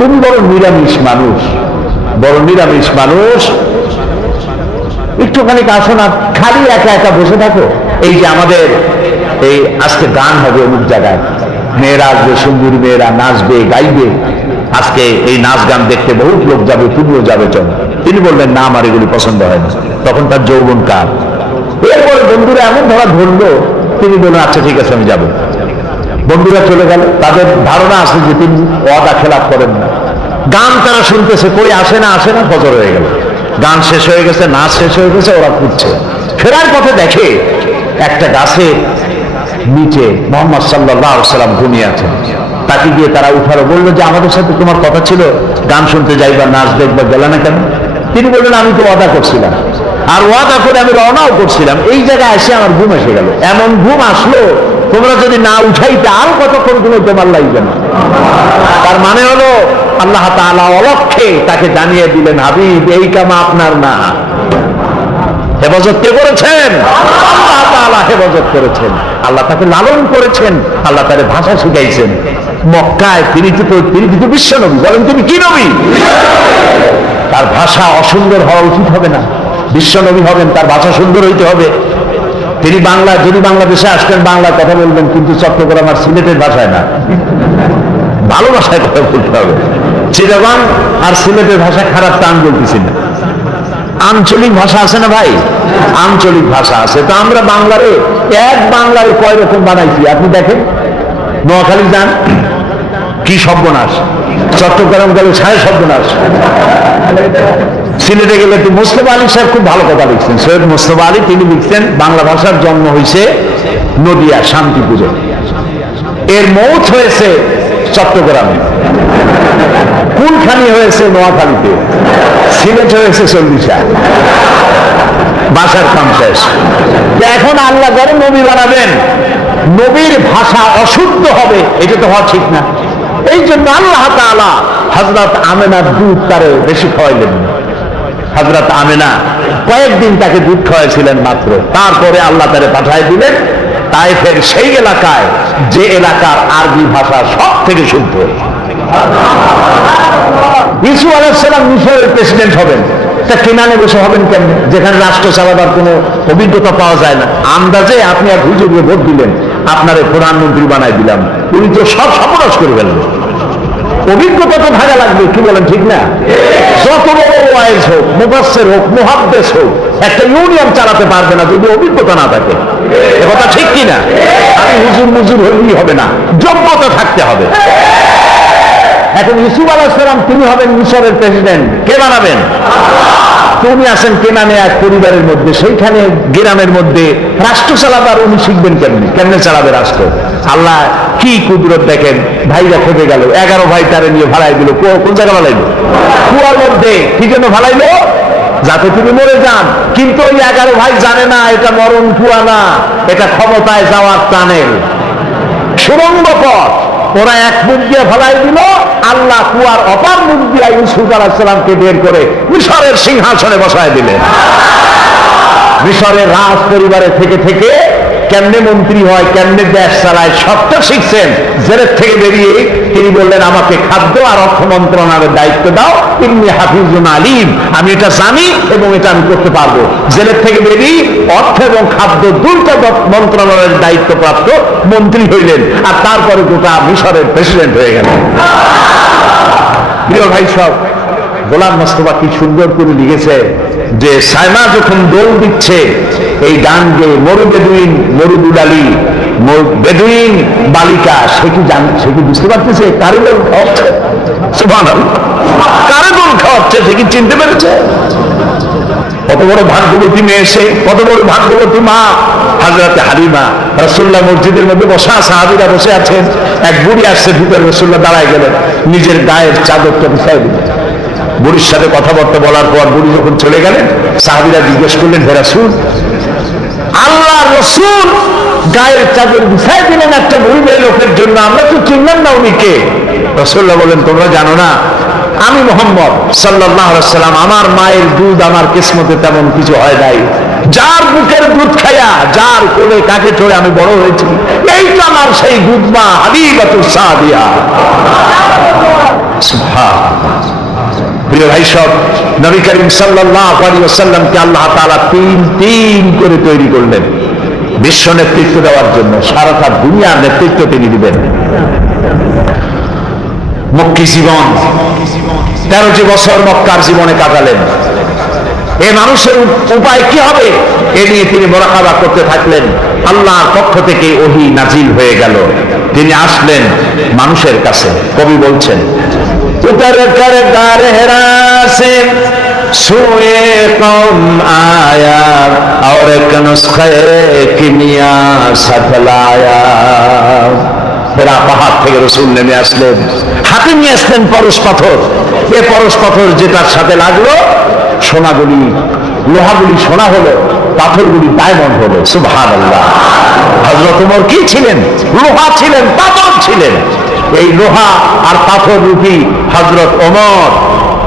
তুমি বড় নিরামিষ মানুষ। বড় নিরামিষ মানুষ। একটুখানি আসো না, খালি একা একা বসে থাকো। এই যে আমাদের, এই আজকে গান হবে অমুক জায়গায়। মেয়েরা আসবে, সুন্দরী মেয়েরা নাচবে, গাইবে। আজকে এই নাচ গান দেখতে বহুত লোক যাবে, তুমিও যাবে, চল। তিনি বললেন, না, আমার এগুলি পছন্দ হয় না। তখন তার যৌবন কাল। এরপরে বন্ধুরা এমন ধরা ধরলো, তিনি বললেন আচ্ছা ঠিক আছে, আমি যাব। বন্ধুরা চলে গেল। তাদের ধারণা আছে যে তিনি ওয়াদা খেলাপ করেন না। গান তারা শুনতেছে, কই আসে না আসে না, ফজর হয়ে গেল। গান শেষ হয়ে গেছে, নাচ শেষ হয়ে গেছে, ওরা পুড়ছে ফেরার পথে দেখে একটা গাছের নিচে মোহাম্মদ সাল্লাহ সাল্লাম ঘুমিয়ে আছেন তাকে গিয়ে তারা উঠালো, বলল যে, আমাদের সাথে তোমার কথা ছিল, গান শুনতে যাইবা, নাচ দেখবা, গেল না কেন? তিনি বললেন, আমি তো ওয়াদা করছিলাম। আর ওয়াদা করে আমি রওনাও করছিলাম। এই জায়গায় এসে আমার ঘুম এসে গেল। এমন ঘুম আসলো, তোমরা যদি না উঠাইতে, আর কতক্ষণ কোনো তোমার লাগবে না? তার মানে হলো আল্লাহ অলক্ষে তাকে জানিয়ে দিলেন, হাবিব, এই কামা আপনার না। হেফাজত কে করেছেন? আল্লাহ তাআলা হেফাজত করেছেন। আল্লাহ তাকে লালন করেছেন, আল্লাহ তাকে ভাষা শিখাইছেন। মক্কায় তিনি তো তিনি কিন্তু বিশ্ব নবী। বলেন তিনি কি নবী? তার ভাষা অসুন্দর হওয়া উচিত হবে না। বিশ্ব নবী হবেন, তার ভাষা সুন্দর হইতে হবে। তিনি বাংলা যদি বাংলাদেশে আসতেন বাংলা কথা বলবেন, কিন্তু চট্টগ্রাম আর সিলেটের ভাষায় না। ভালো ভাষায় কথা বলতে হবে। চিরবাং আর সিলেটের ভাষা খারাপ তা আমি বলতেছি না। আঞ্চলিক ভাষা আছে না ভাই? আঞ্চলিক ভাষা আছে। তো আমরা বাংলারে এক বাংলারে কয় রকম বানাইছি? আপনি দেখেন। নোয়াখালী যান কি সর্বনাশ। চট্টগ্রাম গেলে সাড়ে সর্বনাশ। সিলেটে গেলে তো মুস্তফা আলী সাহেব খুব ভালো কথা লিখছেন। সৈয়দ মুস্তফা আলী, তিনি লিখছেন, বাংলা ভাষার জন্ম হয়েছে নদিয়া, শান্তিপুরে। এর মৌত হয়েছে চট্টগ্রামে। কুলখানি হয়েছে নোয়াখালীতে। সিলেট হয়েছে চল্লিশা। বাসার কাম শেষ। এখন আল্লাহ করে নবী বানাবেন। নবীর ভাষা অশুদ্ধ হবে, এটা তো হওয়া ঠিক না। এই জন্য আল্লাহ তাআলা হজরত আমেনার দুধ তারে বেশি খাওয়াইলেন। হজরত আমেনা কয়েকদিন তাকে দুধ খাওয়াইছিলেন মাত্র। তারপরে আল্লাহ তারে পাঠায় দিলেন, তাইফের সেই এলাকায় যে এলাকার আরবি ভাষা সব থেকে শুদ্ধ। ইসু আলাইসালাম মিশরের প্রেসিডেন্ট হবেন। তা কেনানে বসে হবেন কেমনে যেখানে রাষ্ট্র চালাবার কোনো অভিজ্ঞতা পাওয়া যায় না। আন্দাজে আপনি এক হুজুরকে ভোট দিলেন। আপনারে প্রধানমন্ত্রী বানাই দিলাম। উনি তো সব সপরাস করে ফেলবেন অভিজ্ঞতা তো ভাগা লাগবে, কি বলেন, ঠিক না? যত বড় ওয়াইজ হোক মুবাসের হোক, মুহাদ্দেস হোক, একটা ইউনিয়ন চালাতে পারবে না যদি অভিজ্ঞতা না থাকে। এ কথা ঠিক কিনা আমি হুজুর মুজুর হইলেই হবে না। যোগ্যতা থাকতে হবে। এখন ইসুফ আলাহাম তিনি হবেন মিশরের প্রেসিডেন্ট। কে বানাবেন? তুমি আছেন কেনানে এক পরিবারের মধ্যে, সেইখানে গ্রামের মধ্যে রাষ্ট্র চালাবার উনি শিখবেন কেমনি? কেমনে চালাবে রাষ্ট্র? আল্লাহ কি কুদরত দেখেন? ভাইরা খেপে গেল। এগারো ভাই তারে নিয়ে ভাড়াই দিল। কোন জায়গা ভালাইলো কুয়ার মধ্যে। কি জন্য ভালাইলো যাতে তিনি মরে যান। কিন্তু ওই এগারো ভাই জানে না, এটা মরণ কুয়া না, এটা ক্ষমতায় যাওয়ার টানেল। সুরঙ্গ পথ। ওরা এক মুখ দিয়ে ফলাই দিল, আল্লাহ কুয়ার অপার মুখ দিয়ে ইউসুফ আলাহিসামকে বের করে মিশরের সিংহাসনে বসায় দিলেন। মিশরের রাজ পরিবারে থেকে থেকে কেমনে মন্ত্রী হয়, কেমনে দেশ চালায়, সবটা শিখছেন। জেলের থেকে বেরিয়ে তিনি বললেন, আমাকে খাদ্য আর অর্থ মন্ত্রণালয়ের দায়িত্ব দাও। ইমনি হাফিজুন আলিম, আমি এটা জানি এবং এটা আমি করতে পারব। জেলের থেকে বেরিয়ে অর্থ এবং খাদ্য দুইটা মন্ত্রণালয়ের দায়িত্বপ্রাপ্ত মন্ত্রী হইলেন। আর তারপরে গোটা মিশরের প্রেসিডেন্ট হয়ে গেলেন। প্রিয় ভাই সব গোলাম মোস্তফা কি সুন্দর করে লিখেছে যে, সাইমা যখন দোল দিচ্ছে, এই গান যে, মরু বেদুইন, মরু দুলালি বেদুইন বালিকা, সে কি জান, সে কি বুঝতে পারতেছে? কারে দোল খাওয়াচ্ছে সে কি চিনতে পেরেছে? কত বড় ভাগ্যবতী মেয়ে সে, কত বড় ভাগ্যবতী মা। হাজরাতে হারিমা রসুল্লাহ মসজিদের মধ্যে বসা, সাহাবিরা বসে আছেন। এক বুড়ি আসছে ভিতরে রসুল্লাহ দাঁড়ায় গেলেন। নিজের গায়ের চাদরটা বিছাই দিলেন। বুড়ির সাথে কথাবার্তা বলার পর বুড়ি যখন চলে গেলেন, সাহাবিরা জিজ্ঞেস করলেন, হে রাসূল আল্লাহ রসুল গায়ের চাদর বিছাই দিলেন একটা মেয়ে লোকের জন্য, আমরা তো চিনলাম না উনি কে। রসুল্লাহ বলেন তোমরা জানো না, আমি মোহাম্মদ সাল্লাহ সাল্লাম আমার মায়ের দুধ আমার কিসমতে তেমন কিছু হয় নাই। যার বুকের দুধ খাইয়া যার কোলে কাকে চড়ে আমি বড় হয়েছি এইটা আমার সেই দুধ মা হাবিবাতুর সাদিয়া প্রিয় ভাই সব, নবী করিম ওয়াসাল্লামকে আল্লাহ তাআলা তিন তিন করে তৈরি করলেন। বিশ্ব নেতৃত্ব দেওয়ার জন্য সারাটা দুনিয়ার নেতৃত্ব তিনি দিবেন। মক্কি জীবন। তেরোটি বছর মক্কার জীবনে কাটালেন। এ মানুষের উপায় কি হবে? এ নিয়ে তিনি মোরাকাবা করতে থাকলেন। আল্লাহর পক্ষ থেকে ওহি নাজিল হয়ে গেল। তিনি আসলেন মানুষের কাছে। কবি বলছেন উতর কর গার হেরাসে সুয়ে কম আয়া और एक नुस्खे किमिया सफलाया ফেরা পাহাড় থেকে রসুল নেমে আসলেন হাতে নিয়ে আসলেন পরশ পাথর এ পরশ পাথর যেটার সাথে লাগলো সোনাগুলি লোহাগুলি সোনা হলো পাথরগুলি ডায়মন্ড হলো সুভান আল্লাহ হজরত উমর কি ছিলেন লোহা ছিলেন পাথর ছিলেন এই লোহা আর পাথর রূপী হজরত ওমর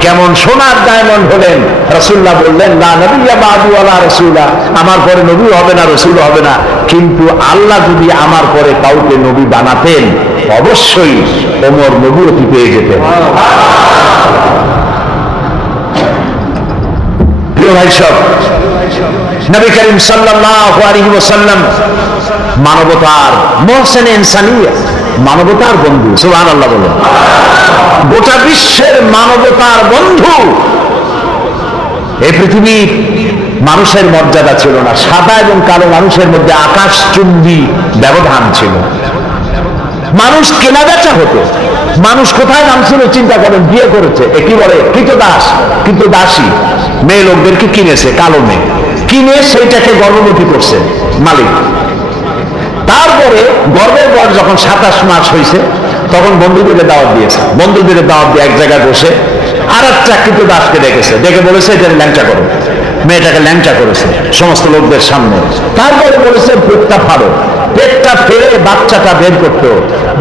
কেমন সোনার ডায়মন্ড হলেন। রসুল্লাহ বললেন না নবিয়া বাদুয়ালা রসুল্লাহ আমার পরে নবী হবে না, রসুল হবে না। কিন্তু আল্লাহ যদি আমার পরে কাউকে নবী বানাতেন, অবশ্যই ওমর পেয়ে যেতেন। নবী সাল্লাল্লাহু আলাইহি ওয়াসাল্লাম মানবতার মোহসেন ইনসানিয়া মানবতার বন্ধু। সুবহানাল্লাহ বলেন। গোটা বিশ্বের মানবতার বন্ধু। এই পৃথিবীর মানুষের মর্যাদা ছিল না। সাদা এবং কালো মানুষের মধ্যে আকাশ চুম্বি ব্যবধান ছিল। মানুষ কেনা বেচা হতো। মানুষ কোথায় নামছিল চিন্তা করেন, বিয়ে করেছে। এ কি বলে? কিন্তু দাস? কিন্তু দাসী? মেয়ে লোকদেরকে কিনেছে, কালো মেয়ে। কিনে সেইটাকে গর্ভবতী করছে মালিক। তারপরে গর্বের পর যখন সাতাশ মাস হয়েছে তখন বন্ধুদের দাওয়াত দিয়েছে। বন্ধুদের দাওয়াত দিয়ে এক জায়গায় বসে আর এক চাকরিতে দাসকে দেখেছে দেখে বলেছে, এটা ল্যাংচা করো। মেয়েটাকে ল্যাংচা করেছে সমস্ত লোকদের সামনে। তারপরে বলেছে, বুকটা ফাড়ো। পেটটা ফেলে বাচ্চাটা বের করতো।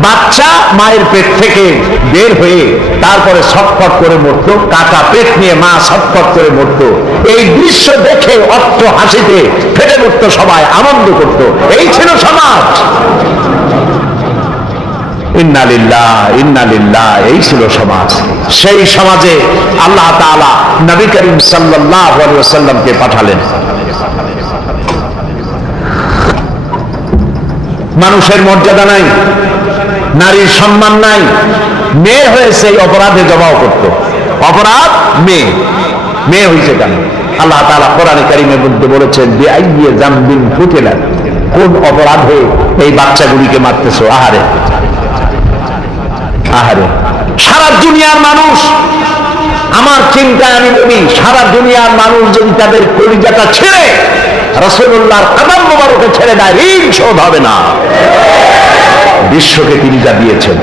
বাচ্চা মায়ের পেট থেকে বের হয়ে তারপরে ছটফট করে মরতো, কাটা পেট নিয়ে মা ছটফট করে মরতো। এই দৃশ্য দেখে অট্ট হাসিতে ফেটে উঠতো সবাই, আনন্দ করত। এই ছিল সমাজ। ইন্নালিল্লাহ ইন্নালিল্লাহ, এই ছিল সমাজ। সেই সমাজে আল্লাহ তাআলা নবী করিম সাল্লাল্লাহু আলাইহি ওয়াসাল্লামকে পাঠালেন। মানুষের মর্যাদা নাই, নারীর সম্মান নাই। মেয়ে হয়েছে এই অপরাধে জবাও করত। অপরাধ মেয়ে। মেয়ে হয়েছে কেন? আল্লাহ তাআলা কোরআনে কারিমের মধ্যে বলেছেন যে আইয়ে জামবিন ফুটেলেন কোন অপরাধে এই বাচ্চাগুলিকে মারতেছো? আহারে। আহারে। সারা দুনিয়ার মানুষ, আমার চিন্তায় আমি বলি, সারা দুনিয়ার মানুষ যদি তাদের কলিজাটা ছেড়ে রসুল্লাহর কাদাম মোবারকে ছেড়ে দেয়, ঋণ শোধ হবে না। বিশ্বকে তিনি যা দিয়েছেন,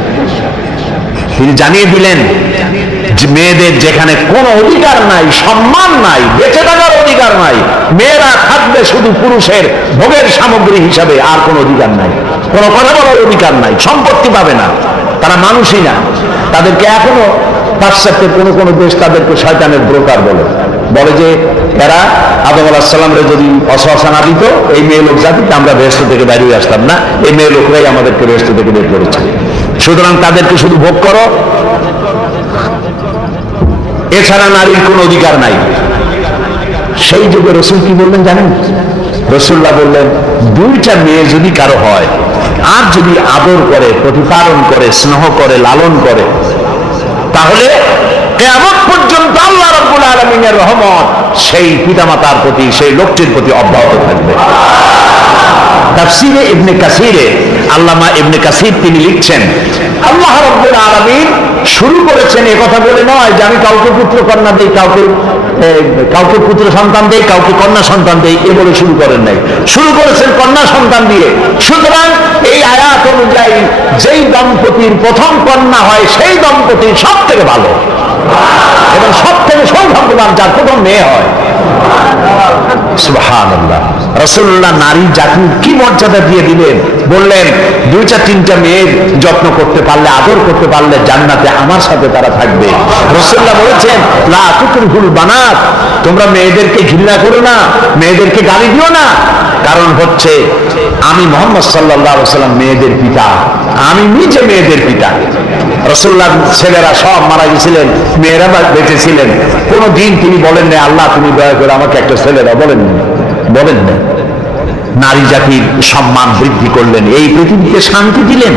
তিনি জানিয়ে দিলেন মেয়েদের যেখানে কোনো অধিকার নাই, সম্মান নাই, বেঁচে থাকার অধিকার নাই, মেয়েরা থাকবে শুধু পুরুষের ভোগের সামগ্রী হিসাবে, আর কোনো অধিকার নাই। কোনো কথা বলার অধিকার নাই, সম্পত্তি পাবে না। তারা মানুষই না। তাদেরকে এখনও পাশ্চাত্যের কোনো কোনো দেশ তাদেরকে শয়তানের ব্রোকার বলে। বলে যে, এরা আদম আলাহিসাল্লামরে যদি অশ্বাসা না দিত, এই মেয়ে লোক জাতিতে আমরা বেহস্ত থেকে বেরিয়ে আসতাম না। এই মেয়ে লোকরাই আমাদেরকে বেহস্ত থেকে বের করেছে। সুতরাং তাদেরকে শুধু ভোগ করো। এছাড়া নারীর কোনো অধিকার নাই। সেই যুগে রসুল কি বললেন জানেন? রসুল্লাহ বললেন, দুইটা মেয়ে যদি কারও হয়, আর যদি আদর করে, প্রতিপালন করে, স্নেহ করে, লালন করে, তাহলে পর্যন্ত আল্লাহ রব্বুল আলমিনের রহমত সেই পিতামাতার প্রতি, সেই লোকটির প্রতি অব্যাহত থাকবে। তাফসিরে ইবনে কাসিরে, আল্লামা ইবনে কাসির তিনি লিখছেন, আল্লাহ রব্বুল আলামিন শুরু করেছেন এ কথা বলে নয় যে আমি কাউকে পুত্র কন্যা দেই, কাউকে কাউকে পুত্র সন্তান দেই, কাউকে কন্যা সন্তান দেই, এ বলে শুরু করেন নাই। শুরু করেছেন কন্যা সন্তান দিয়ে। সুতরাং এই অনুযায়ী যেই দম্পতির প্রথম কন্যা হয়, সেই দম্পতি সব থেকে ভালো। এবং সব থেকে সৌভাগ্যবান যার প্রথম মেয়ে হয়। সুহান রসুল্লাহ নারী জাতির কি মর্যাদা দিয়ে দিলেন? বললেন, দুইটা তিনটা মেয়ের যত্ন করতে পারলে, আদর করতে পারলে জান্নাতে আমার সাথে তারা থাকবে। রসুল্লাহ বলেছেন, লা তুকরিহুল বানাত তোমরা মেয়েদেরকে ঘৃণা করো না, মেয়েদেরকে গালি দিও না। কারণ হচ্ছে, আমি মোহাম্মদ সাল্লাহ সাল্লাম মেয়েদের পিতা, আমি নিজে মেয়েদের পিতা। রসুল্লাহ ছেলেরা সব মারা গেছিলেন, মেয়েরা বেঁচেছিলেন। কোনো দিন তিনি বলেন না আল্লাহ, তুমি দয়া করে আমাকে একটা ছেলেরা বলেন বলেন না নারী জাতির সম্মান বৃদ্ধি করলেন। এই পৃথিবীকে শান্তি দিলেন।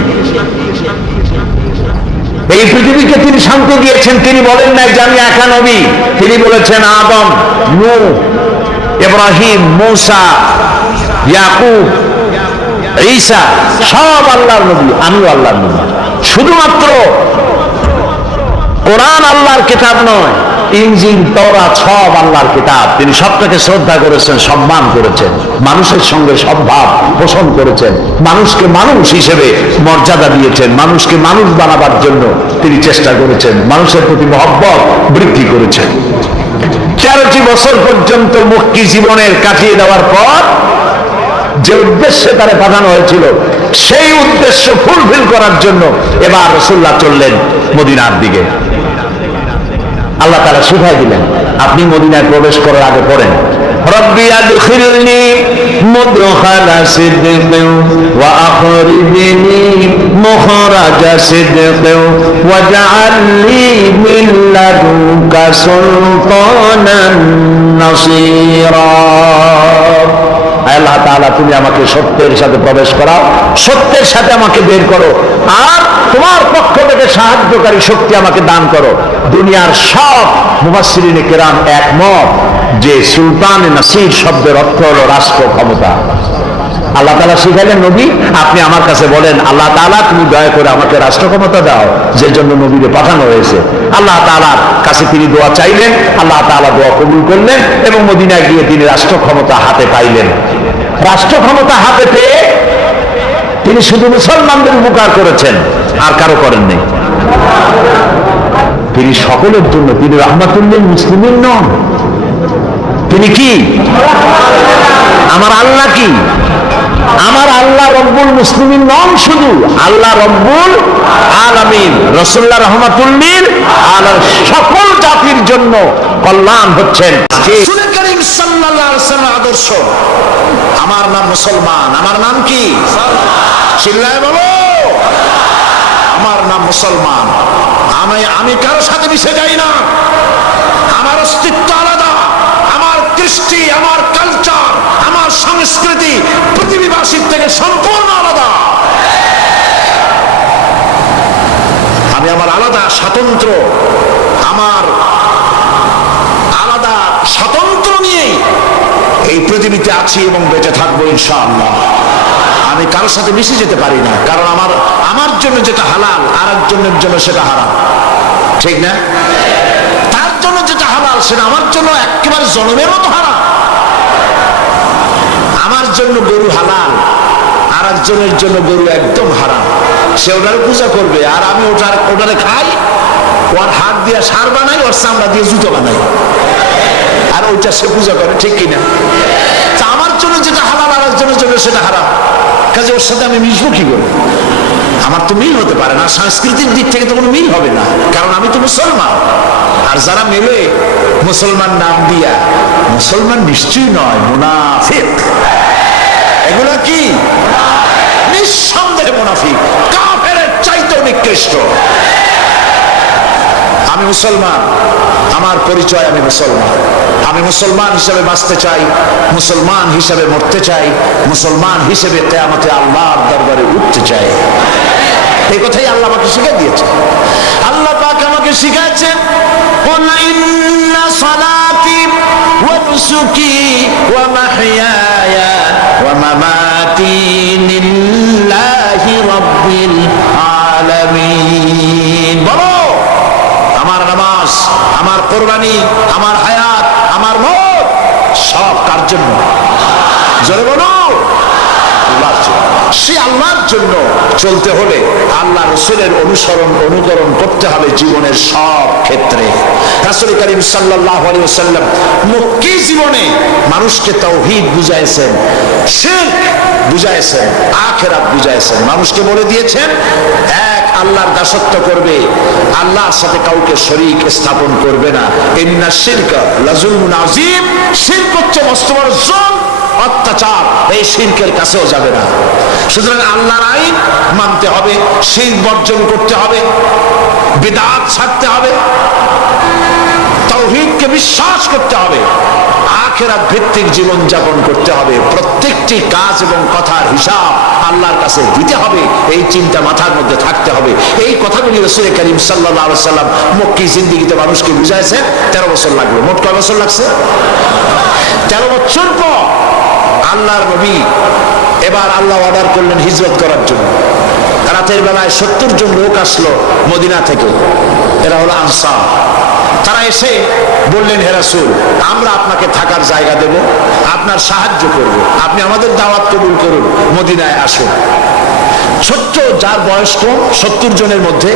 এই পৃথিবীকে তিনি শান্তি দিয়েছেন। তিনি বলেন না যে আমি একা নবী। তিনি বলেছেন, আদম, নূহ, ইব্রাহিম, মৌসা, ইয়াকুব, ঈসা, সব আল্লাহর নবী। আমিও আল্লাহর নবী। শুধুমাত্র কোরআন আল্লাহর কিতাব নয় ইঞ্জিল তওরা, সব আল্লাহর কিতাব। তিনি সবটাকে শ্রদ্ধা করেছেন, সম্মান করেছেন। মানুষের সঙ্গে সদ্ভাব পোষণ করেছেন। মানুষকে মানুষ হিসেবে মর্যাদা দিয়েছেন। মানুষকে মানুষ বানাবার জন্য তিনি চেষ্টা করেছেন। মানুষের প্রতি মহব্বত বৃদ্ধি করেছেন। তেরোটি বছর পর্যন্ত মুক্তি জীবনের কাটিয়ে দেওয়ার পর যে উদ্দেশ্যে তারে পাঠানো হয়েছিল, সেই উদ্দেশ্য ফুলফিল করার জন্য এবার রসুল্লাহ চললেন মদিনার দিকে। আল্লাহ তারা শিখাই দিলেন আপনি মদিনায় প্রবেশ করার আগে পড়েন। নাসীরা। আল্লাহ তালা তুমি আমাকে সত্যের সাথে প্রবেশ করাও, সত্যের সাথে আমাকে বের করো, আর তোমার পক্ষ থেকে সাহায্যকারী শক্তি আমাকে দান করো। দুনিয়ার সব মুবাসিরিন কেরাম একমত যে সুলতান নাসির শব্দের অর্থ হল রাষ্ট্র ক্ষমতা আল্লাহ তালা শিখাইলেন, নবী, আপনি আমার কাছে বলেন, আল্লাহ তাআলা, তুমি দয়া করে আমাকে রাষ্ট্র ক্ষমতা দাও, যে জন্য নবীরে পাঠানো হয়েছে। আল্লাহ তাআলার কাছে তিনি দোয়া চাইলেন, আল্লাহ তাআলা দোয়া কবুল করলেন এবং মদিনায় গিয়ে তিনি রাষ্ট্র ক্ষমতা হাতে পাইলেন। রাষ্ট্র ক্ষমতা হাতে পেয়ে তিনি শুধু মুসলমানদের উপকার করেছেন, আর কারও করেন করেননি তিনি সকলের জন্য, তিনি রহমাতুল্লিল মুসলিমের নন। তিনি কি? আমার আল্লাহ কি? আমার আল্লাহ রব্বুল মুসলিমিন নন শুধু, আল্লাহ রব্বুল আলামিন রসুল্লাহ রহমাতুল্লিল আলার সকল জাতির জন্য কল্যাণ হচ্ছেন। আদর্শ। আমার নাম মুসলমান, আমার নাম কি? চিল্লায় বলো। আমার নাম মুসলমান। আমি আমি কারও সাথে মিশে যাই না। আমার অস্তিত্ব আলাদা। আমার কৃষ্টি আমার সংস্কৃতি পৃথিবীবাসীর থেকে সম্পূর্ণ আলাদা। আমি আমার আলাদা স্বাতন্ত্র, আমার আলাদা স্বতন্ত্র নিয়ে এই পৃথিবীতে আছি এবং বেঁচে থাকব ইনশাআল্লাহ। আমি কারোর সাথে মিশে যেতে পারি না, কারণ আমার আমার জন্য যেটা হালাল আর একজনের জন্য সেটা হারাম। ঠিক না? তার জন্য যেটা হালাল, সেটা আমার জন্য একেবারে জনমের মতো হারাম। জন্য গরু হালাল আর একজনের জন্য গরু একদম হারাম। সে ওটার পূজা করবে, আর আমি ওটার ওটারে খাই, ওর হাত দিয়ে সার বানাই, ওর চামড়া দিয়ে জুতো বানাই। আর ওইটা সে পূজা করে, ঠিক কিনা? তা আমার জন্য যেটা হালাল আর একজনের জন্য সেটা হারাম। কাজে ওর সাথে আমি মিশবো কি করে? আমার তো মিল হতে পারে না, সাংস্কৃতিক দিক থেকে তো কোনো মিল হবে না, কারণ আমি তো মুসলমান। আর যারা মেলে, মুসলমান নাম দিয়া, মুসলমান নিশ্চয়ই নয়, মুনাফিক। এগুলা কি? নিঃসন্দেহে মুনাফিক। কাফের চাইতেও নিকৃষ্ট। আমি মুসলমান, আমার পরিচয় আমি মুসলমান। আমি মুসলমান হিসেবে বাঁচতে চাই, মুসলমান হিসেবে মরতে চাই, মুসলমান হিসেবে তেয়ামতে আল্লাহর দরবারে উঠতে চাই। এই কথাই আল্লাহ আমাকে শিখিয়ে দিয়েছে। আল্লাহ পাক আমাকে শিখাচ্ছেন সালাতি ওয়া নুসুকি ওয়া মাহইয়ায়া মামাতি লিল্লাহি রাব্বিল আলামিন। বলো, আমার নামাজ, আমার কোরবানি, আমার হায়াত, আমার মত, সব কার জন্য? জোরে বলো। সে আল্লাহর জন্য। চলতে হলে আল্লাহ রসুলের অনুসরণ, অনুকরণ করতে হবে জীবনের সব ক্ষেত্রে। রাসুল করিম সাল্লাহ আলী সাল্লাম মক্কি জীবনে মানুষকে তৌহিদ বুঝাইছেন, শিরক বুঝাইছেন, আখেরাত বুঝাইছেন। মানুষকে বলে দিয়েছেন, এক আল্লাহর দাসত্ব করবে আল্লাহর সাথে কাউকে শরিক স্থাপন করবে না। ইন্না শিরকা লাজুলমুন আজিম শিরক হচ্ছে মস্ত বড় অত্যাচার, এই শিল্পের কাছেও যাবে না। সুতরাং আল্লাহর আইন মানতে হবে শিল্প বর্জন করতে হবে, বিদাত ছাড়তে হবে। তৌহিদকে বিশ্বাস করতে হবে। আখেরাত ভিত্তিক জীবন যাপন করতে হবে। প্রত্যেকটি কাজ এবং কথার হিসাব আল্লাহর কাছে দিতে হবে। এই চিন্তা মাথার মধ্যে থাকতে হবে। এই কথাগুলি রসুল করিম সাল্লাহ সাল্লাম মক্কি জিন্দিগিতে মানুষকে বুঝাইছে। তেরো বছর লাগল মোট কয় বছর লাগছে? তেরো বছর পর আল্লাহর নবী এবার আল্লাহ অর্ডার করলেন হিজরত করার জন্য। রাতের বেলায় সত্তর জন লোক আসলো মদিনা থেকে। এরা হলো আনসার। তারা এসে বললেন হেরাসুল আমরা আপনাকে থাকার জায়গা দেব, আপনার সাহায্য করব। আপনি আমাদের দাওয়াত কবুল করুন, মদিনায় আসুন। ছোট্ট যার বয়স কম সত্তর জনের মধ্যে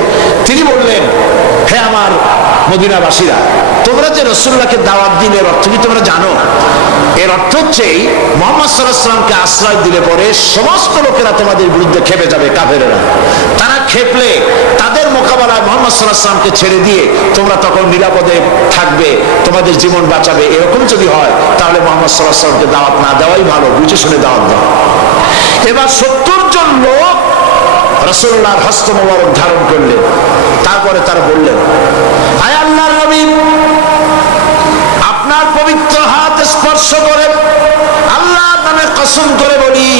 তিনি বললেন হে আমার মদিনাবাসীরা তোমরা যে রসুল্লাহকে দাওয়াত দিলে এর অর্থ কি তোমরা জানো? এর অর্থ হচ্ছে এই, মোহাম্মদ সাল্লাহামকে আশ্রয় দিলে পরে সমস্ত লোকেরা তোমাদের বিরুদ্ধে খেপে যাবে কাফেরেরা। তারা খেপলে তাদের মোকাবেলায় মোহাম্মদ সাল্লাহামকে ছেড়ে দিয়ে তোমরা তখন নিরাপদে থাকবে তোমাদের জীবন বাঁচাবে। এরকম যদি হয় তাহলে মোহাম্মদ সাল্লাহামকে দাওয়াত না দেওয়াই ভালো বুঝে শুনে দাওয়াত দাও। এবার সত্তর জন লোক রসুল্লাহর হস্ত মোবারক ধারণ করলেন তারপরে তারা বললেন, আয় আল্লাহর নবী, আপনার পবিত্র হাত স্পর্শ করে, আল্লাহ নামে কসম করে বলি,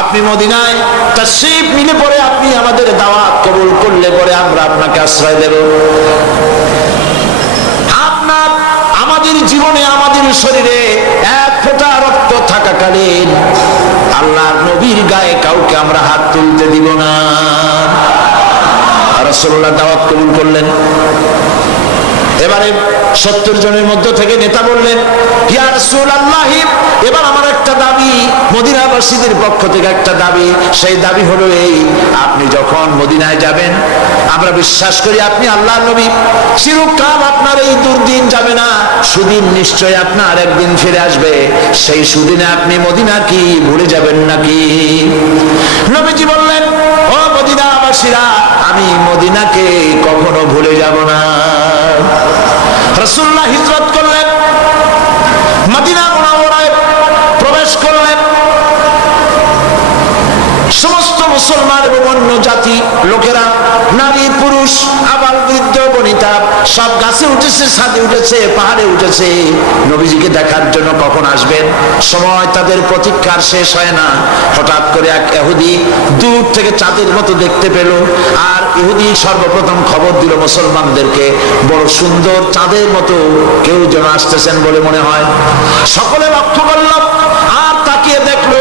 আপনি মদিনায় তশরিফ নিলে পরে আপনি আমাদের দাওয়াত কবুল করলে পরে আমরা আপনাকে আশ্রয় দেব। আপনার আমাদের জীবনে, আমাদের শরীরে এক ফোঁটা থাকাকালীন আল্লাহ নবীর গায়ে কাউকে আমরা হাত তুলতে দিব না। রসল্লাহ দাওয়াত কবুল করলেন। এবারে সত্তর জনের মধ্য থেকে নেতা বললেন এবার আমার একটা দাবি, মদিনাবাসীদের পক্ষ থেকে একটা দাবি, সেই দাবি হলো এই, আপনি যখন মদিনায় যাবেন, আমরা বিশ্বাস করি আপনি আল্লাহর নবী, চিরকাল আপনার এই দুর্দিন যাবে না, সুদিন নিশ্চয় আপনার একদিন ফিরে আসবে, সেই সুদিনে আপনি মদিনা কি, ভুলে যাবেন নাকি? নবীজি বললেন, ও মদিনাবাসীরা, আমি মদিনাকে কখনো ভুলে যাব না। রসুল্লাহ হিজরত করলেন, মদিনা মুনাওয়ারায় প্রবেশ করলেন। সমস্ত মুসলমান এবং অন্য জাতি, লোকেরা, নারী, পুরুষ আবাল বৃদ্ধ সব গাছে উঠেছে, ছাদে উঠেছে, পাহাড়ে উঠেছে। নবীজিকে দেখার জন্য কখন আসবেন? সময় তাদের প্রতীক্ষার শেষ হয় না। হঠাৎ করে এক এহুদি দূর থেকে চাঁদের মতো দেখতে পেল। আর ইহুদি সর্বপ্রথম খবর দিল মুসলমানদেরকে, বড় সুন্দর চাঁদের মতো কেউ যেন আসতেছেন বলে মনে হয়। সকলে লক্ষ্য করলাম আর তাকিয়ে দেখল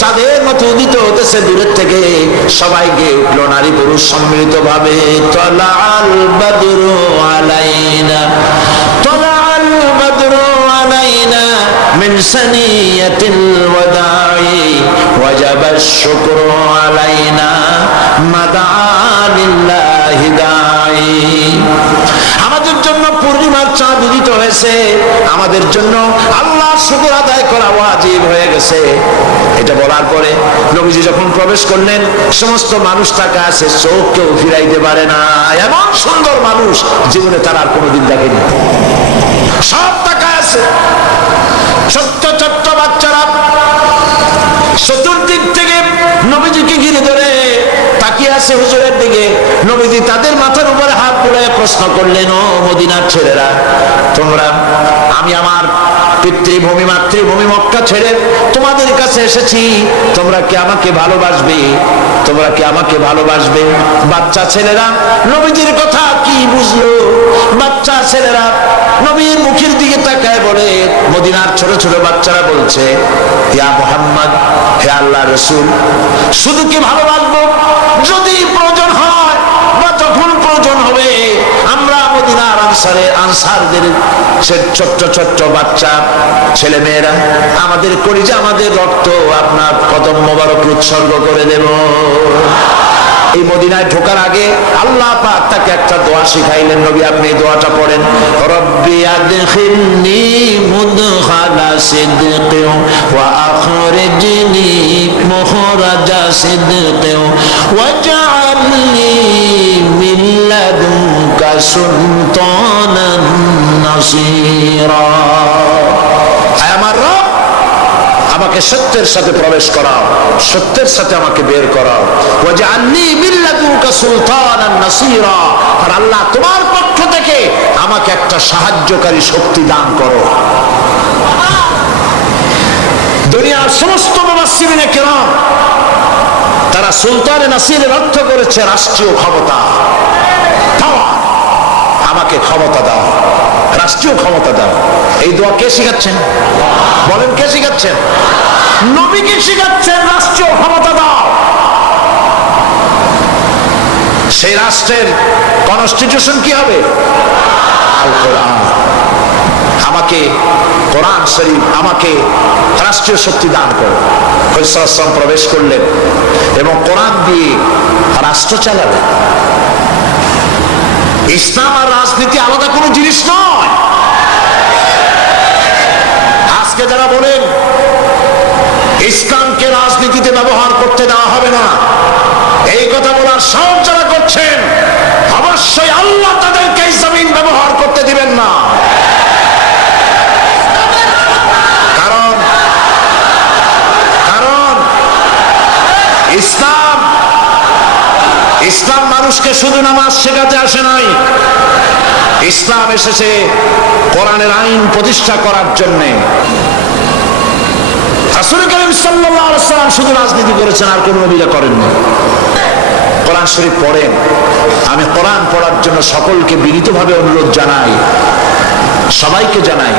চাঁদের মতো উদিত হতেছে দূরের থেকে। সবাই গিয়ে উঠল, নারী পুরুষ সম্মিলিত ভাবে তলা আলাইনা আলাইনা وجب الشكر علينا ما دعا لله داعي আমাদের জন্য পূর্ণিমার চাঁদ উদিত হয়েছে আমাদের জন্য আল্লাহ শুকুর আদায় করা ওয়াজিব হয়ে গেছে এটা বলার পরে নবীজি যখন প্রবেশ করলেন সমস্ত মানুষ তাকে আছে চোখ কেউ ফিরাইতে পারে না এমন সুন্দর মানুষ জীবনে তারা আর কোনোদিন দেখেনি সব টাকা আছে ছোট্ট ছোট্ট বাচ্চারা চতুর্দিক থেকে নবীজিকে ঘিরে ধরে তাকিয়ে আছে হুজুরের দিকে। নবীজি তাদের মাথার উপরে হাত বুলাই প্রশ্ন করলেন, ও মদিনার ছেলেরা, তোমরা আমি আমার পিতৃভূমি, মাতৃভূমি মক্কা ছেড়ে তোমাদের কাছে এসেছি। তোমরা কি আমাকে ভালোবাসবে? তোমরা কি আমাকে ভালোবাসবে? বাচ্চা ছেলেরা, নবীজির কথা কি বুঝলো? বাচ্চা ছেলেরা নবীর মুখের দিকে তাকায় বলে, মদিনার ছোট ছোট বাচ্চারা বলছে, ইয়া মোহাম্মদ, হে আল্লাহ রসুল, শুধু কি ভালোবাসবো? যদি প্রয়োজন হয় বা যখন প্রয়োজন হবে আমরা মদিনার আনসারে আনসারদের সে ছোট্ট ছোট্ট বাচ্চা ছেলে মেয়েরা আমাদের করি যে আমাদের রক্ত, আপনার কদম মোবারক উৎসর্গ করে দেব। এই মদিনায় ঢোকার আগে আল্লাহ পাক তাকে একটা দোয়া শিখাইলেন। নবী, আপনি এই দোয়াটা পড়েন। রব্বি আদখিলনি মুদখালা সিদকিন ওয়া আখরিজনি মুখরাজা সিদকিন ওয়াজআলনি মিন লাদুনকা সুলতানান নাসীরা। আমাকে সত্যের সাথে প্রবেশ করাও, সত্যের সাথে আমাকে বের করাও। আর আল্লাহ তোমার পক্ষ থেকে আমাকে একটা সাহায্যকারী শক্তি দান করো। দুনিয়ার সমস্ত মুফাসসিরিনে কেরাম, তারা সুলতানে নাসিরের অর্থ করেছে রাষ্ট্রীয় ক্ষমতা। আমাকে ক্ষমতা দাও। রাষ্ট্রীয় ক্ষমতা দাও। এই দোয়া কে শিখাচ্ছেন? বলেন, কে শিখাচ্ছেন? নবীকে শিখাচ্ছেন, রাষ্ট্রীয় ক্ষমতা দাও। সেই রাষ্ট্রের কনস্টিটিউশন কি হবে? আমাকে কোরআন শরীফ আমাকে রাষ্ট্রীয় শক্তি দান করো। প্রবেশ করলেন এবং কোরআন দিয়ে রাষ্ট্র চালালেন। ইসলাম আর রাজনীতি আলাদা কোনো জিনিস নয়। আজকে যারা বলেন, ইসলামকে রাজনীতিতে ব্যবহার করতে দেওয়া হবে না, এই কথা বলার সাহস যারা করছেন, অবশ্যই আল্লাহ তাদেরকে জমিন ব্যবহার করতে দিবেন না। কারণ কারণ, ইসলাম ইসলাম মানুষকে শুধু নামাজ শেখাতে আসে নাই। ইসলাম এসেছে কোরআনের আইন প্রতিষ্ঠা করার জন্যে। শুধু রাজনীতি করেছেন, আর কোন নবীরা করেননি। কোরআন শরীফ পড়েন। আমি কোরআন পড়ার জন্য সকলকে বিনীতভাবে অনুরোধ জানাই সবাইকে জানাই,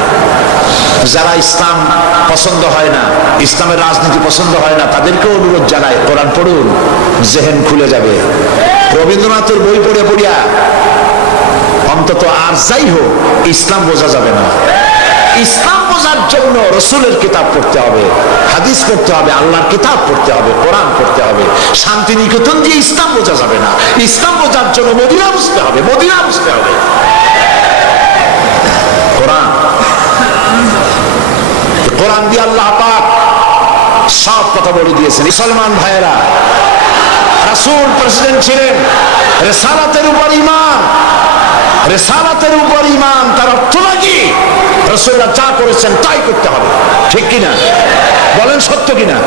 যারা ইসলাম পছন্দ হয় না, ইসলামের রাজনীতি পছন্দ হয় না, তাদেরকেও অনুরোধ জানাই, কোরআন পড়ুন, জেহেন খুলে যাবে। রবীন্দ্রনাথের বই পড়ে পড়িয়া অন্তত আর যাই হোক, ইসলাম বোঝা যাবে না। ইসলাম বোঝার জন্য রসুলের কিতাব পড়তে হবে, হাদিস পড়তে হবে, আল্লাহর কিতাব পড়তে হবে, কোরআন পড়তে হবে। শান্তি নিকেতন দিয়ে ইসলাম বোঝা যাবে না। ইসলাম বোঝার জন্য মদিনা বুঝতে হবে, মদিনা বুঝতে হবে। কোরআন। কোরআন দিয়ে আল্লাহ পাক সব কথা বলে দিয়েছেন। মুসলমান ভাইয়েরা, রাসূল প্রেসিডেন্ট ছিলেন। রেসালাতের উপর ইমান রেসালাতের উপর ইমান তার অর্থ নাকি রসুল্লাহ যা করেছেন তাই করতে হবে। ঠিক কিনা? বলেন সত্য কিনা?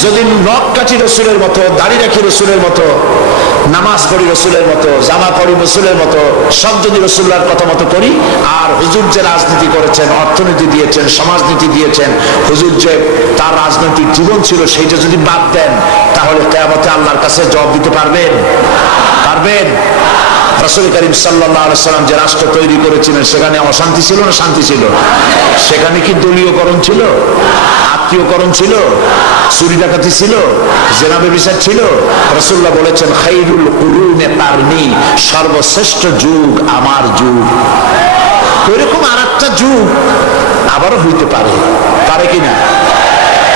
যদি নখ কাটি রসুলের মতো, দাড়ি রাখি রসুলের মতো, নামাজ পড়ি রসুলের মতো, জামা পড়ি রসুলের মতো, সব যদি রসুল্লাহর কথা মতো করি, আর হুজুর যে রাজনীতি করেছেন, অর্থনীতি দিয়েছেন, সমাজনীতি দিয়েছেন, হুজুর যে তার রাজনৈতিক জীবন ছিল সেইটা যদি বাদ দেন, তাহলে কেয়ামতে আল্লাহর কাছে জবাব দিতে পারবেন? পারবেন? রাসূল করিম সাল্লাল্লাহু সাল্লাম যে রাষ্ট্র তৈরি করেছিলেন, সেখানে অশান্তি ছিল না শান্তি ছিল? সেখানে কি দলীয়করণ ছিল? আত্মীয়করণ ছিল? চুরি ডাকাতি ছিল? জেনাবে বিচার ছিল? রসুল্লাহ বলেছেন, খাইরুল কুরুনে কারনি সর্বশ্রেষ্ঠ যুগ আমার যুগ। ওইরকম আর একটা যুগ আবারও হইতে পারে। পারে কিনা?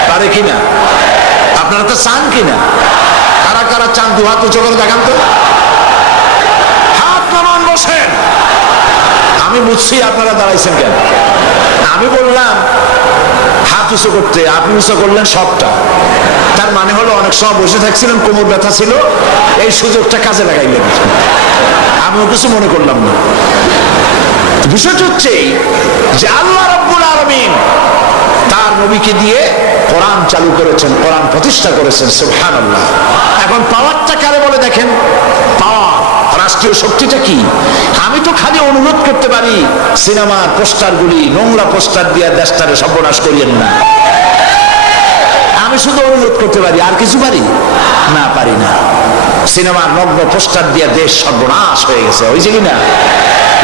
পারে কিনা? আপনারা তো চান কিনা? কারা কারা চান? দু হাত উঁচু করে দেখান তো। বসেন। আমি বুঝছি আপনারা দাঁড়াইছেন কেন। আমি বললাম, হাত উঁচু করতে, আপনি উঁচু করলেন সবটা। তার মানে হলো অনেক সময় বসে থাকছিলেন, কোমর ব্যথা ছিল, এই সুযোগটা কাজে লাগাইলেন। আমিও কিছু মনে করলাম না। বিষয়টা হচ্ছে যে আল্লাহ রব্বুল আলমিন তার নবীকে দিয়ে কোরআন চালু করেছেন, কোরআন প্রতিষ্ঠা করেছেন সুবহান এখন পাওয়ারটা কারে বলে দেখেন? পাওয়ার। রাষ্ট্রীয় শক্তিটা কি? আমি তো খালি অনুরোধ করতে পারি সিনেমার পোস্টারগুলি, নোংরা পোস্টার দিয়ে দেশটারে সর্বনাশ করিয়েন না। আমি শুধু অনুরোধ করতে পারি, আর কিছু পারি? না পারি না। সিনেমার নগ্ন পোস্টার দিয়ে দেশ সর্বনাশ হয়ে গেছে ওই যে কিনা?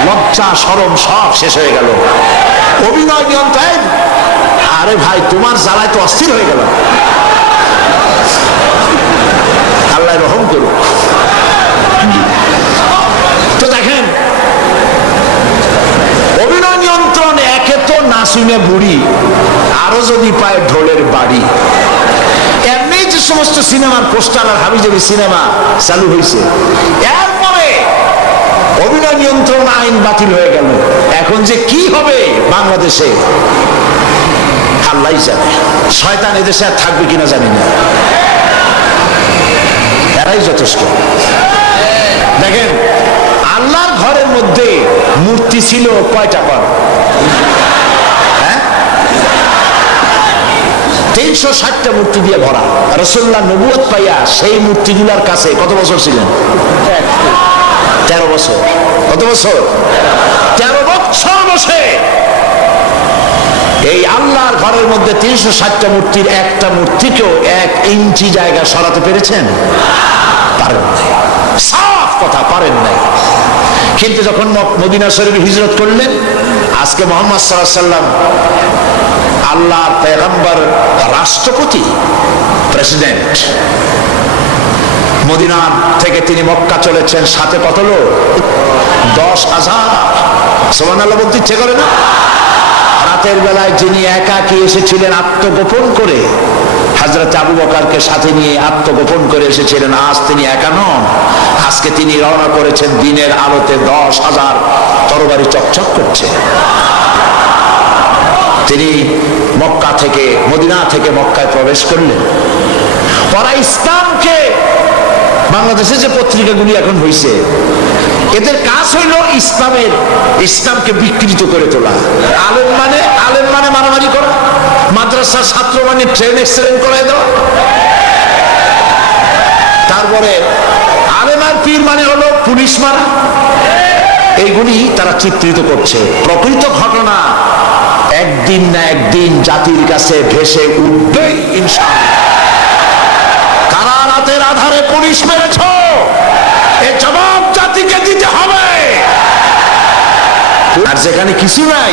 লজ্জা সরম সব শেষ হয়ে গেল। অভিনয় নিয়ন্ত্রণ? আরে ভাই, তোমার জ্বালায় তো অস্থির হয়ে গেল আল্লাহ রহম করুক তো দেখেন অভিনয় নিয়ন্ত্রণ একে তো না শুনে বুড়ি, আরও যদি পায় ঢোলের বাড়ি। এমনি যে সমস্ত সিনেমার পোস্টার আর হাবিজাবি সিনেমা চালু হয়েছে এরপরে অভিনয় নিয়ন্ত্রণ আইন বাতিল হয়ে গেল। এখন যে কি হবে বাংলাদেশে আল্লাহ জানে। শয়তান এদেশে আর থাকবে কিনা জানি না। এরাই যথেষ্ট। দেখেন, আল্লাহর ঘরের মধ্যে মূর্তি ছিল কয়টা কর তিনশো ষাটটা মূর্তি দিয়ে ভরা। রসুল্লাহ নবুয়ত পাইয়া সেই মূর্তিগুলার কাছে কত বছর ছিলেন? তেরো বছর। কত বছর? তেরো বছর বসে। এই আল্লাহর ঘরের মধ্যে তিনশো ষাটটা মূর্তির একটা মূর্তিকেও এক ইঞ্চি জায়গা সরাতে পেরেছেন? পারেন নাই। সাফ কথা, পারেন নাই। কিন্তু যখন মদিনা শরীফ হিজরত করলেন আজকে মোহাম্মদ সাল্লাহ সাল্লাম আল্লাহ পেগম্বর রাষ্ট্রপতি প্রেসিডেন্ট মদিনা থেকে তিনি মক্কা চলেছেন, সাথে কত লোক? দশ হাজার। সোমান আল্লাহ বলতে ইচ্ছে করে না? রাতের বেলায় যিনি একাকি এসেছিলেন আত্মগোপন করে হাজরত আবু বকারকে সাথে নিয়ে আত্মগোপন করে এসেছিলেন। আজ তিনি একা নন। আজকে তিনি রওনা করেছেন দিনের আলোতে দশ হাজার তরবারি চকচক করছে। তিনি মক্কা থেকে, মদিনা থেকে মক্কায় প্রবেশ করলেন। ওরা ইসলামকে বাংলাদেশে যে পত্রিকাগুলি এখন হয়েছে এদের কাজ হইল ইসলামের, ইসলামকে বিকৃত করে তোলা। আলেম মানে আলেম মানে মারামারি করা। মাদ্রাসার ছাত্র মানে ট্রেন এক্সিডেন্ট করাই দেওয়া। তারপরে আলেম আর পীর মানে হলো পুলিশ মারা। এইগুলি তারা চিত্রিত করছে। প্রকৃত ঘটনা একদিন না একদিন জাতির কাছে ভেসে উঠবে ইনশাআল্লাহ। কারা রাতের আধারে পুলিশ মেরেছ? আর যেখানে কিছু নাই,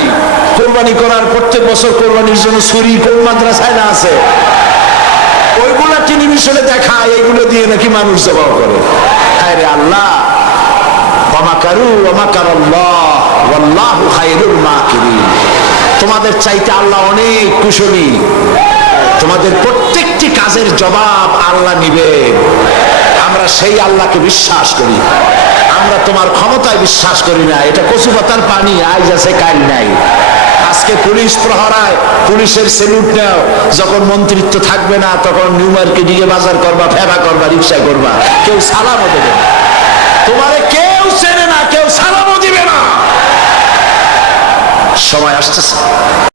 কোরবানি করার প্রত্যেক বছর কোরবানির জন্য ছুরি কোন মাদ্রাসায় না আছে? ওইগুলা টেলিভিশনে দেখায়, এইগুলো দিয়ে নাকি মানুষ জবাব করে। আরে আল্লাহ ওমাকারু ওমাকার আল্লাহু খায়রুল মাকিরিন। তোমাদের চাইতে আল্লাহ অনেক কুশলী। তোমাদের প্রত্যেকটি কাজের জবাব আল্লাহ নিবেন। আমরা সেই আল্লাহকে বিশ্বাস করি। আমরা তোমার ক্ষমতায় বিশ্বাস করি না। এটা কচু পাতার পানি, আজ আছে, কাল নাই। আজকে পুলিশ প্রহরায়, পুলিশের সেলুট নেও। যখন মন্ত্রিত্ব থাকবে না, তখন নিউ মার্কেটিংয়ে বাজার করবা, ফেরা করবা, রিক্সা করবা। কেউ সালামও দেবে না। তোমারে কেউ চেনে না, কেউ সালামও দিবে না। সময় আসতেছে।